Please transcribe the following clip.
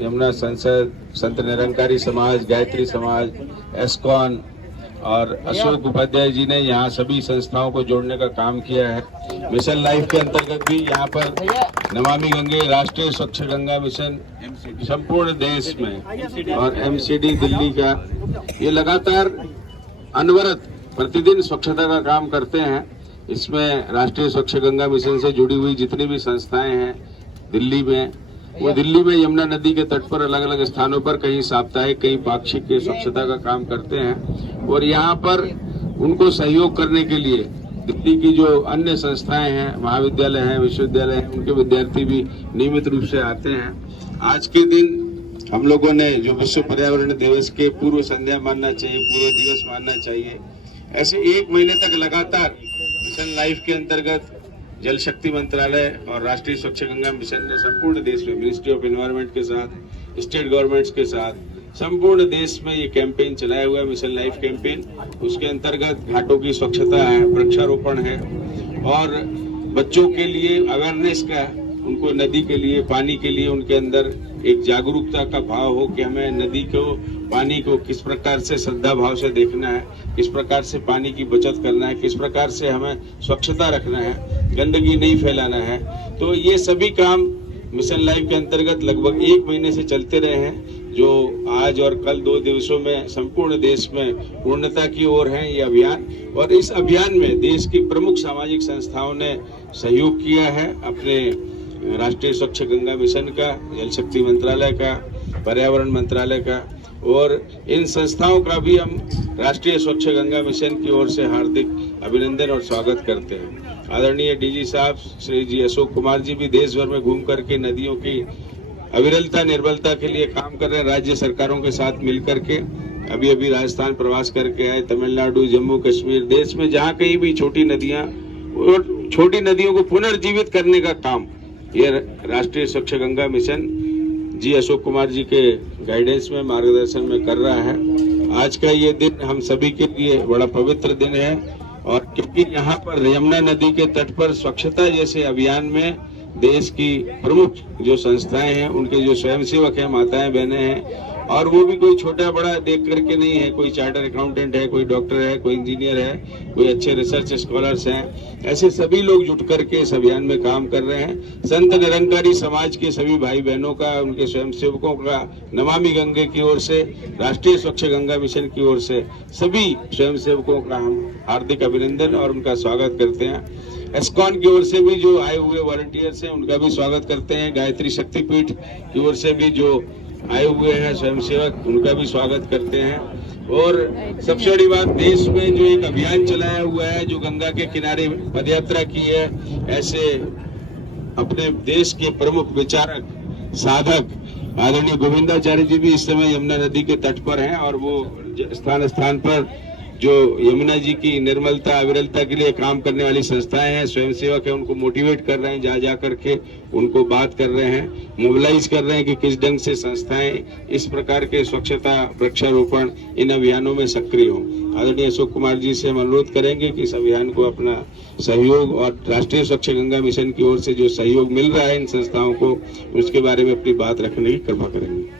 यमुना संसद, संत निरंकारी समाज, गायत्री समाज, एस्कॉन और अशोक उपाध्याय जी ने यहाँ सभी संस्थाओं को जोड़ने का काम किया है। मिशन लाइफ के अंतर्गत भी यहाँ पर नमामि गंगे, राष्ट्रीय स्वच्छ गंगा मिशन संपूर्ण देश में और एमसीडी दिल्ली का ये लगातार अनवरत प्रतिदिन स्वच्छता का काम करते हैं। इसमें राष्ट्रीय स्वच्छ गंगा मिशन से जुड़ी हुई जितनी भी संस्थाएं हैं दिल्ली में, वो दिल्ली में यमुना नदी के तट पर अलग अलग स्थानों पर कहीं साप्ताहिक कहीं पाक्षिक के स्वच्छता का काम करते हैं। और यहाँ पर उनको सहयोग करने के लिए दिल्ली की जो अन्य संस्थाएं हैं, महाविद्यालय हैं, विश्वविद्यालय हैं, उनके विद्यार्थी भी नियमित रूप से आते हैं। आज के दिन हम लोगों ने जो विश्व पर्यावरण दिवस के पूर्व संध्या मानना चाहिए, पूर्व दिवस मानना चाहिए, ऐसे 1 महीने तक लगातार मिशन लाइफ के अंतर्गत जल शक्ति मंत्रालय और राष्ट्रीय स्वच्छ गंगा मिशन ने संपूर्ण देश में मिनिस्ट्री ऑफ एनवायरनमेंट के साथ, स्टेट गवर्नमेंट्स के साथ संपूर्ण देश में ये कैंपेन चलाया हुआ है, मिशन लाइफ कैंपेन। उसके अंतर्गत घाटों की स्वच्छता है, वृक्षारोपण है और बच्चों के लिए अवेयरनेस का, उनको नदी के लिए, पानी के लिए उनके अंदर एक जागरूकता का भाव हो कि हमें नदी को, पानी को किस प्रकार से श्रद्धा भाव से देखना है, किस प्रकार से पानी की बचत करना है, किस प्रकार से हमें स्वच्छता रखना है, गंदगी नहीं फैलाना है। तो ये सभी काम मिशन लाइफ के अंतर्गत लगभग 1 महीने से चलते रहे हैं, जो आज और कल 2 दिवसों में संपूर्ण देश में पूर्णता की ओर है ये अभियान। और इस अभियान में देश की प्रमुख सामाजिक संस्थाओं ने सहयोग किया है, अपने राष्ट्रीय स्वच्छ गंगा मिशन का, जल शक्ति मंत्रालय का, पर्यावरण मंत्रालय का, और इन संस्थाओं का भी हम राष्ट्रीय स्वच्छ गंगा मिशन की ओर से हार्दिक अभिनंदन और स्वागत करते हैं। आदरणीय डीजी साहब श्री जी अशोक कुमार जी भी देश भर में घूम करके नदियों की अविरलता निर्मलता के लिए काम कर रहे हैं, राज्य सरकारों के साथ मिलकर के। अभी अभी राजस्थान प्रवास करके आए, तमिलनाडु, जम्मू कश्मीर, देश में जहाँ कहीं भी छोटी नदियाँ और छोटी नदियों को पुनर्जीवित करने का काम ये राष्ट्रीय स्वच्छ गंगा मिशन जी अशोक कुमार जी के गाइडेंस में, मार्गदर्शन में कर रहा है। आज का ये दिन हम सभी के लिए बड़ा पवित्र दिन है, और क्योंकि यहाँ पर यमुना नदी के तट पर स्वच्छता जैसे अभियान में देश की प्रमुख जो संस्थाएं हैं, उनके जो स्वयंसेवक हैं, माताएं बहनें हैं, और वो भी कोई छोटा बड़ा देख करके नहीं है, कोई चार्टर अकाउंटेंट है, कोई डॉक्टर है, कोई इंजीनियर है, कोई अच्छे रिसर्च स्कॉलर्स हैं, ऐसे सभी लोग जुट करके इस अभियान में काम कर रहे हैं। संत निरंकारी समाज के सभी भाई बहनों का, उनके स्वयंसेवकों का, नमामि गंगे की ओर से, राष्ट्रीय स्वच्छ गंगा मिशन की ओर से सभी स्वयंसेवकों का हम हार्दिक अभिनंदन और उनका स्वागत करते हैं। एस्कॉन की ओर से भी जो आए हुए वॉलंटियर्स हैं उनका भी स्वागत करते हैं। गायत्री शक्तिपीठ की ओर से भी जो आए हुए हैं स्वयंसेवक, उनका भी स्वागत करते हैं। और सबसे बड़ी बात, देश में जो एक अभियान चलाया हुआ है, जो गंगा के किनारे पदयात्रा की है, ऐसे अपने देश के प्रमुख विचारक, साधक आदरणीय गोविंदाचार्य जी भी इस समय यमुना नदी के तट पर हैं, और वो स्थान स्थान पर जो यमुना जी की निर्मलता, अविरलता के लिए काम करने वाली संस्थाएं हैं, स्वयंसेवक हैं, उनको मोटिवेट कर रहे हैं, जा करके उनको बात कर रहे हैं, मोबिलाइज कर रहे हैं कि किस ढंग से संस्थाएं इस प्रकार के स्वच्छता, वृक्षारोपण इन अभियानों में सक्रिय हों। आदरणीय अशोक कुमार जी से हम अनुरोध करेंगे कि इस अभियान को अपना सहयोग, और राष्ट्रीय स्वच्छ गंगा मिशन की ओर से जो सहयोग मिल रहा है इन संस्थाओं को, उसके बारे में अपनी बात रखने की कृपा करेंगे।